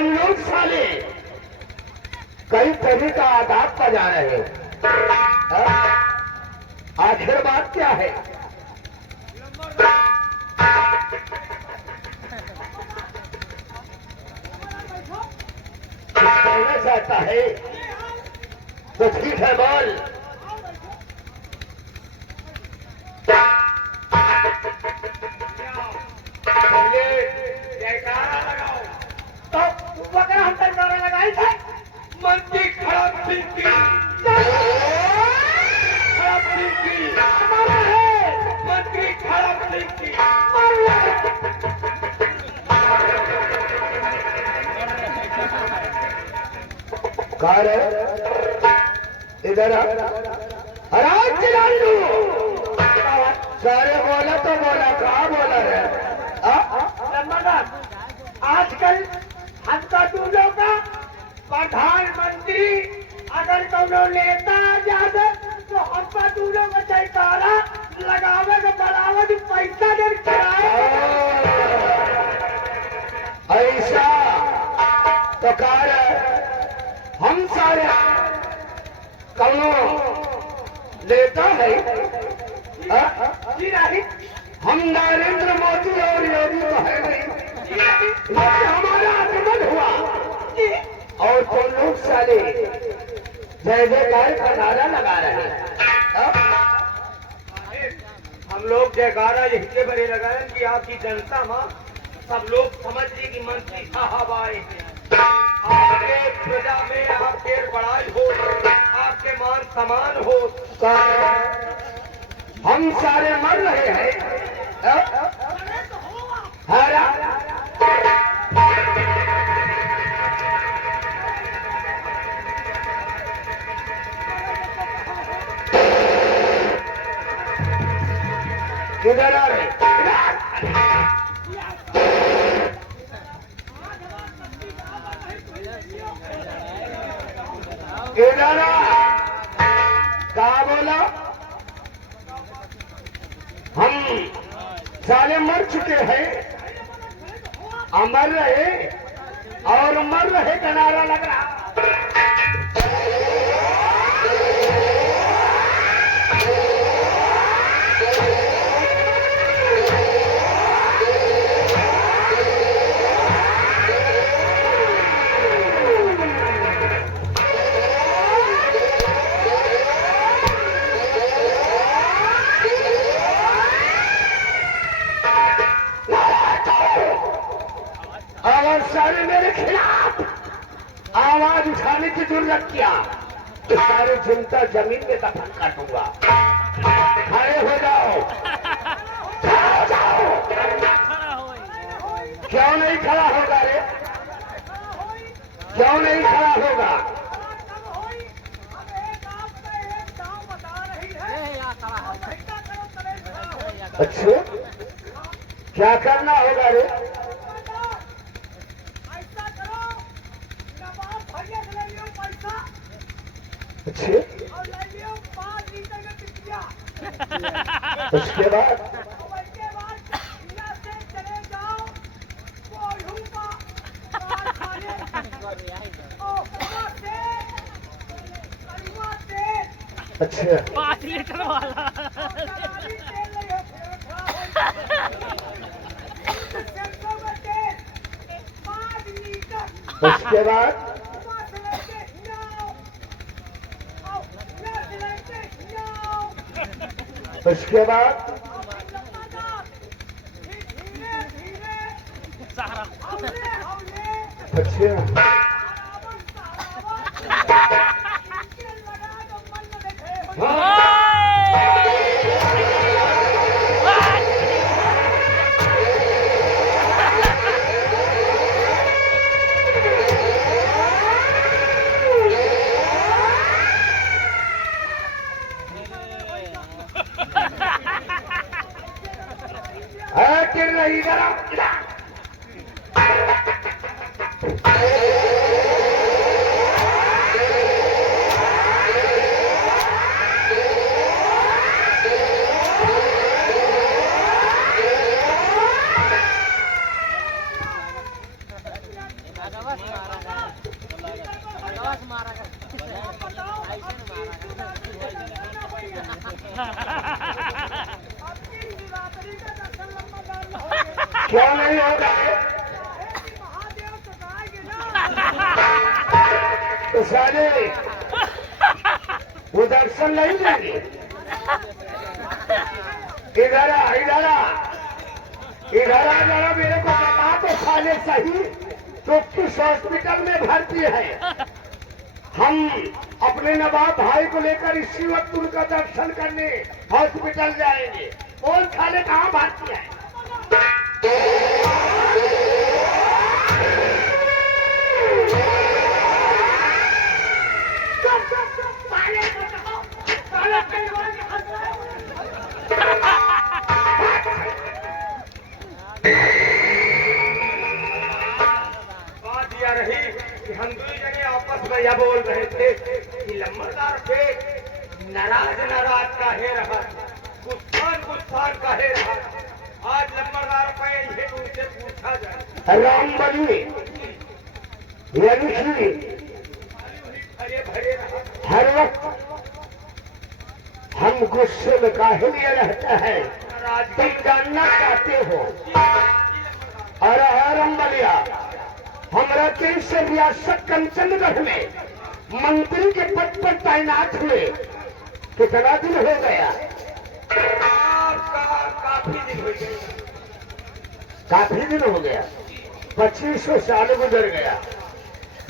तुम लोग साले कई तरह का आदाब बजा रहे हो। आखिर बात क्या है? कहना चाहता है तो ठीक है, बोल। जयकारा लगाओ। तो वगैरह हम जयकारा लगाए थे। मंत्री खराब थी खराब थी मंत्री खराब थी। कार इधर हराज चिल्लालू सारे बोला तो बोला, कहा बोला है? आजकल हमका दूलों का प्रधानमंत्री अगर दोनों नेता आ जाते तो हमका दूलों का जयकारा लगावे के बराबर पैसा दे कराए। ऐसा तो कार हम सारे कौनो नेता है? हम नरेंद्र मोदी और योगी तो है नहीं। हमारा आगमन हुआ और तुम लोग साले जय जयकार का नारा लगा रहे हैं। हम लोग जयकारा इसलिए बड़े लगा रहे हैं कि आपकी जनता मां सब लोग समझ ली कि मंत्री साहब आए हैं। आपके प्रजा में आपके बड़ाई हो, आपके मान सम्मान हो। हम सारे मर रहे हैं। किधर आ रहे? किधर कहा बोला? हम साले मर चुके हैं, अमर रहे और मर रहे का नारा लग रहा। अगर सारे मेरे खिलाफ आवाज उठाने की जरूरत किया तो सारे जनता जमीन में दफन कर दूंगा। खड़े हो जाओ, जाओ जाओ। क्यों नहीं खड़ा होगा रे? क्यों नहीं खड़ा होगा? अच्छा, क्या करना होगा रे? अच्छे, उसके बाद चले जाओ अच्छा 5 लीटर वाला उसके बाद उसके बाद अच्छा गिर रही जरा आपकी शिवरात्रि का दर्शन लंबादार न होंगे। क्यों नहीं होगा? महादेव सताएंगे ना। तो साले वो दर्शन नहीं देंगे। इधर आ, इधर आ, इधर आ, जरा मेरे को बता तो साले सही, तो किस हॉस्पिटल में भर्ती है? हम अपने नवाब भाई को लेकर इसी वक्त उनका दर्शन करने हॉस्पिटल जाएंगे। कौन साले कहाँ भर्ती है? बात यह रही कि हम दो जने आपस में यह बोल रहे थे कि लम्बरदार पे नाराज नाराज काहे रहा, गुस्सान काहे रहा। आज लम्बरदार पे ये उनसे पूछा जाए। राम बली हरे भरे रहा। हर वक्त हम गुस्से में काहे लिए रहते हैं, तुम जानना चाहते हो? अरे राम बलिया, हमारा देश से रियासत कंचनगढ़ में मंत्री के पद पर तैनात हुए कितना दिन हो गया? काफी दिन हो गया। काफी दिन हो गया, 2500 साल गुजर गया,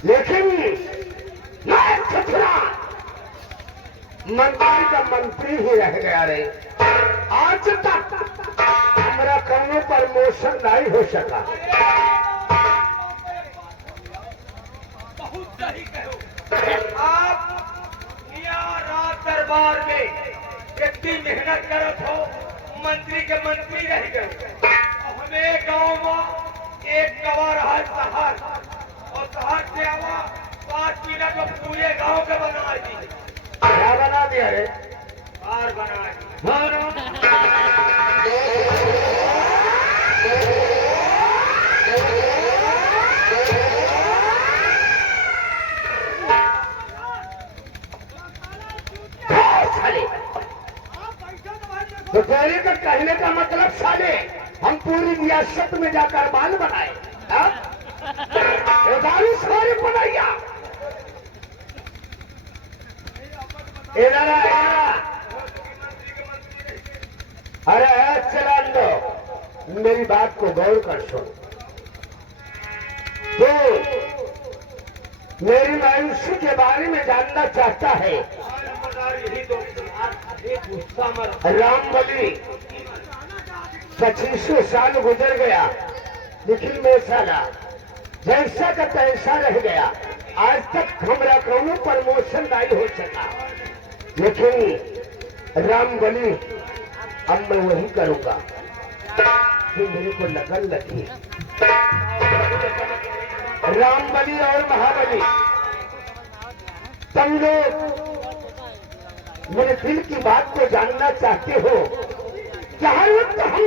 लेकिन मैं छुरा मंत्री का मंत्री ही रह गया रे। आज तक हमारा कौनो प्रमोशन नहीं हो सका। बहुत सही कहो। आप यहाँ रात दरबार में कितनी मेहनत करत हो, मंत्री के मंत्री रह गए। हमें गांव में एक गवा रहा शहर, और शहर से आवा 5 मिनट में पूरे गांव के बना दी। क्या बना दिया रे? बार बना दी। तो तेरे का कहने का मतलब साले हम पूरी रियासत में जाकर बाल बनाए, सारे बनाइया। अरे चला लो, मेरी बात को गौर कर सुन। तो मेरी मायूसी के बारे में जानना चाहता है। राम बली 2500 साल गुजर गया, लेकिन मैं साला जैसा का तैसा रह गया। आज तक हमारा कोनो प्रमोशन नहीं हो सका, लेकिन राम बली अब मैं वही करूंगा जो मेरे को लगन लगी। राम बली और महाबली, तुम लोग मेरे दिल की बात को जानना चाहते हो। हर वक्त हम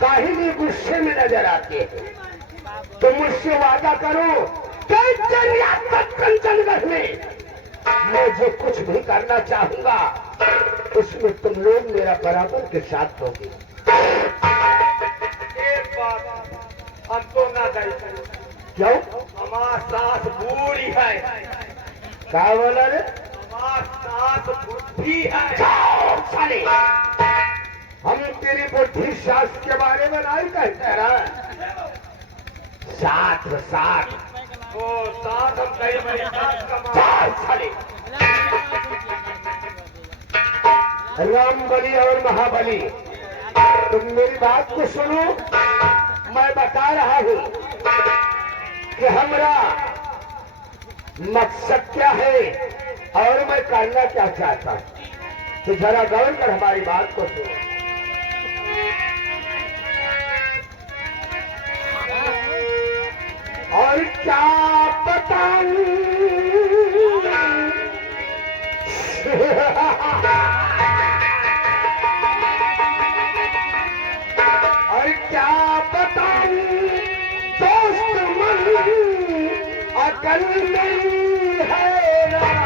काहे लिए गुस्से में नजर आते हैं, तो मुझसे वादा करो कि रियासत कंचनगढ़ में मैं जो कुछ भी करना चाहूंगा उसमें तुम लोग मेरा बराबर के साथ दोगे। एक बात हम तो ना करें। क्यों? हमारा सास बूढ़ी है। क्या बोला रे? हमारा सास बुद्धि है। साले हम तेरी बुद्धि सास के बारे में नहीं कहते रहा। साथ वो साथ हम कहीं मेरी सास का साले। राम बली और महाबली, तुम मेरी बात को सुनो। मैं बता रहा हूँ कि हमारा मकसद क्या है और मैं करना क्या चाहता हूँ, तो जरा गौर कर हमारी बात को सुनो। और क्या बताऊं और क्या बताऊं दोस्त मन अकल नहीं है राम।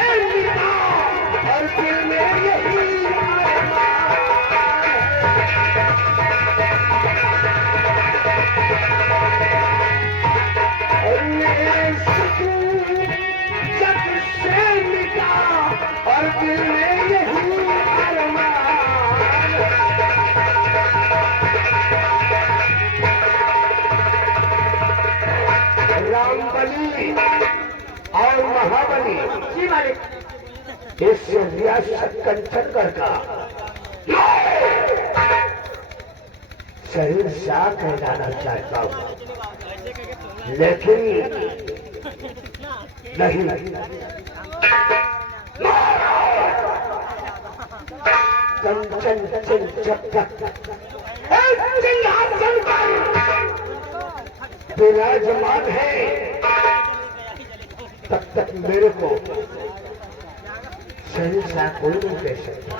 से मिटा और दिल में यही अरमान और ये सुकून जग से मिटा और दिल में यही अरमान रामबली और महाबली जी मालिक। इस रियासत कंचनगढ़ का शहीद शाह कहलाना चाहता हूँ, लेकिन नहीं, कंचन जब तक सिंहासन पर विराजमान है तब तक मेरे को शहीद शाह कोई नहीं दे सकता।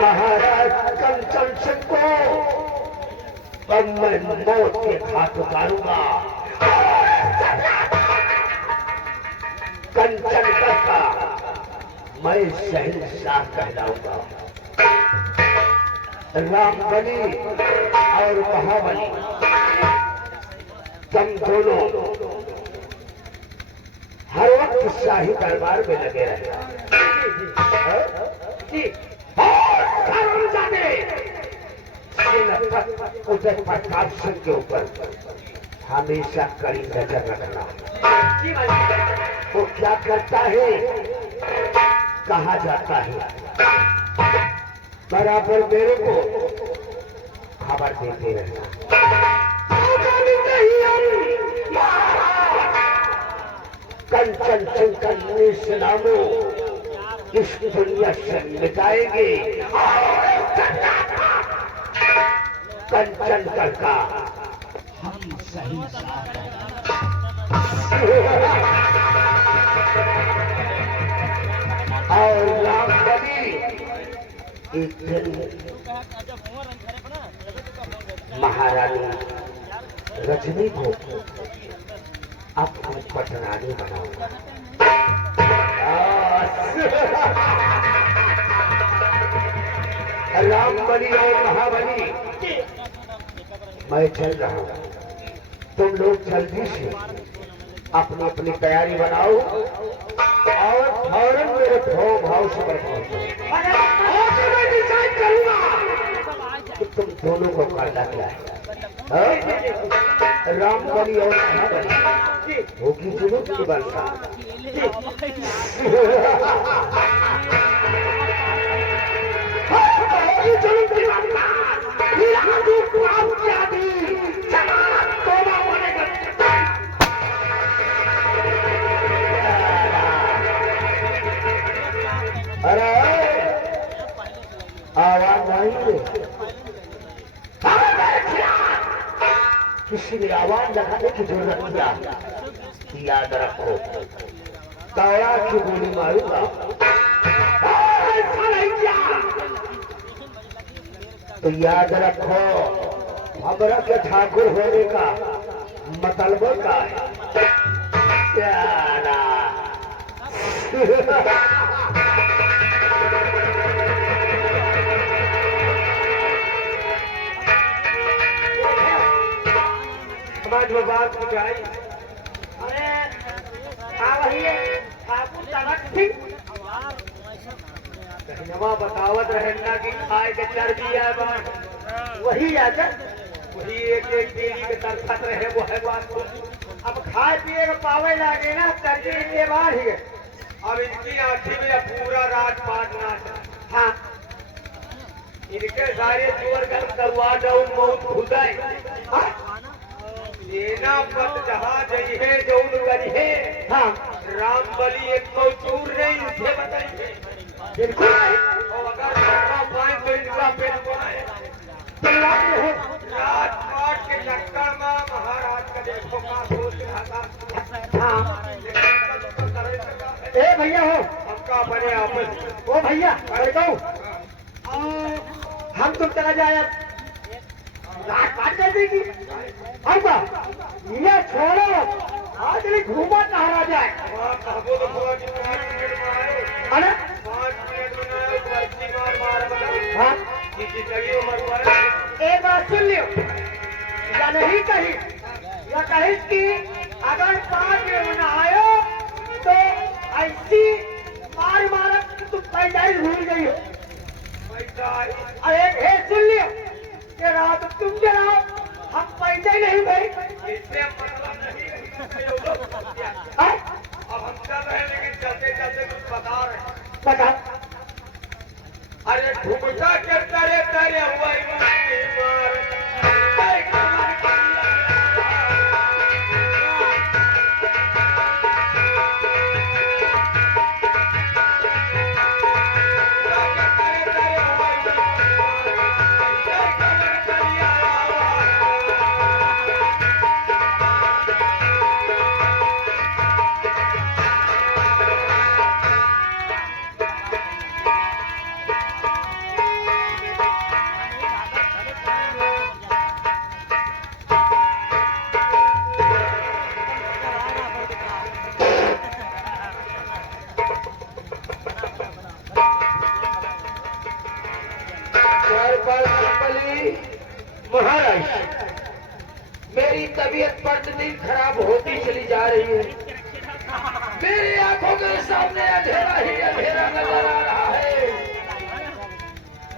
महाराज कंचन सिंह को अब मैं मौत के घाट उतारूंगा। कंचन का मैं शहीद शाह कहलाऊंगा। रामबली और महाबली तुम दोनों हर वक्त शाही दरबार में लगे रहे उदय प्रताप सिंह के ऊपर हमेशा कड़ी नजर रखना। वो क्या करता है, कहा जाता है, बराबर मेरे को खबर देते रहना। कंचन सिंह का निशानो इस दुनिया से मिटाएंगे। कंचन का हम सही और रामबली एक दिन महारानी रजनी को अपनी पटरानी बनाऊंगा। रामबली और महाबली मैं चल रहा हूँ, तुम लोग जल्दी से अपनी अपनी तैयारी बनाओ और फौरन मेरे भाव से पहुंचो। मैं डिसाइड करूंगा कि तुम दोनों को करना क्या है। रामबली और महाबली होगी जुलूस की वर्षा। अरे आवाज नहीं, किसी ने आवाज लगाने की जरूरत किया, याद रखो ताया की गोली मारूंगा। तो याद रखो हमरा के ठाकुर होने का मतलब का है प्यारा। समाज में बात की जाए। अरे क्या वही है ठाकुर तलक थी नवा बतावत रहना की खाए के चर्बी है बात वही आकर वही एक देवी के तरफत रहे वो है बात। अब खाए पिए को पावे लागे ना करके के बाद ही अब इनकी आँखी में पूरा रात पाट नाच। हाँ इनके सारे जोर कर करवा दो मौत खुदाई। सेना पद जहाँ जई है जो गई है। हाँ रामबली एक को चूर नहीं इसे बताइए बिल्कुल और अगर पाए तो इनका पेट पाए रात पाट के चक्कर में महाराज का देखो का सोच रहा था। हाँ ए भैया हो सबका बने आपस ओ भैया अरे कहूँ हम तुम चला जाए रात पाट कर देगी। अब ये छोड़ो आज नहीं घूमा टहरा जाए वहाँ कहबो तो बोला कि 5 मिनट में आयो। अरे 5 मिनट में आयो, बच्ची मार बताओ। हाँ कि जिंदगी में मरवाए। एक बात सुन लियो या नहीं कही या कही कि अगर 5 मिनट में आयो तो ऐसी मार तू पैदाइश भूल गई हो। पैसा अरे हे सुन लियो कि रात तुम जलाओ हम पैसे नहीं भाई इससे मतलब नहीं। हाँ? अब हम चल रहे हैं लेकिन चलते चलते कुछ बता रहे हैं। बता अरे घुमटा के तरे तरे हुआ इमानी मार। अरे कमर करिया। तरे तरे हुआ इमानी मार। अरे कमर करिया। महाराज, मेरी तबीयत प्रतिदिन खराब होती चली जा रही है। मेरी आंखों के सामने अंधेरा ही अंधेरा नजर आ रहा है।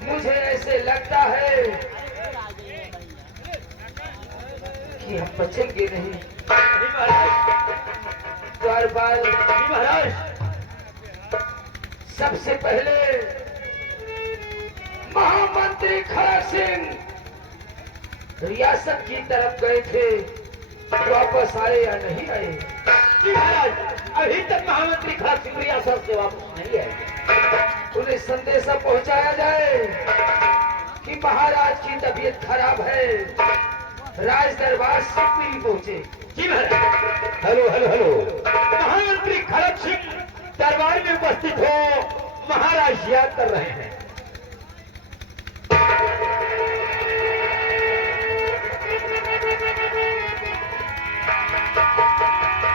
मुझे ऐसे लगता है कि हम बचेंगे नहीं। द्वारपाल महाराज, सबसे पहले महामंत्री खड़क सिंह रियासत की तरफ गए थे, वापस आए या नहीं आए? जी महाराज, अभी तक महामंत्री खड़क सिंह रियासत से वापस नहीं आए। उन्हें संदेशा पहुंचाया जाए कि महाराज की तबीयत खराब है, राज दरबार से नहीं पहुंचे। जी महाराज। हेलो हेलो हेलो, महामंत्री खड़क सिंह दरबार में उपस्थित हो, महाराज याद कर रहे हैं।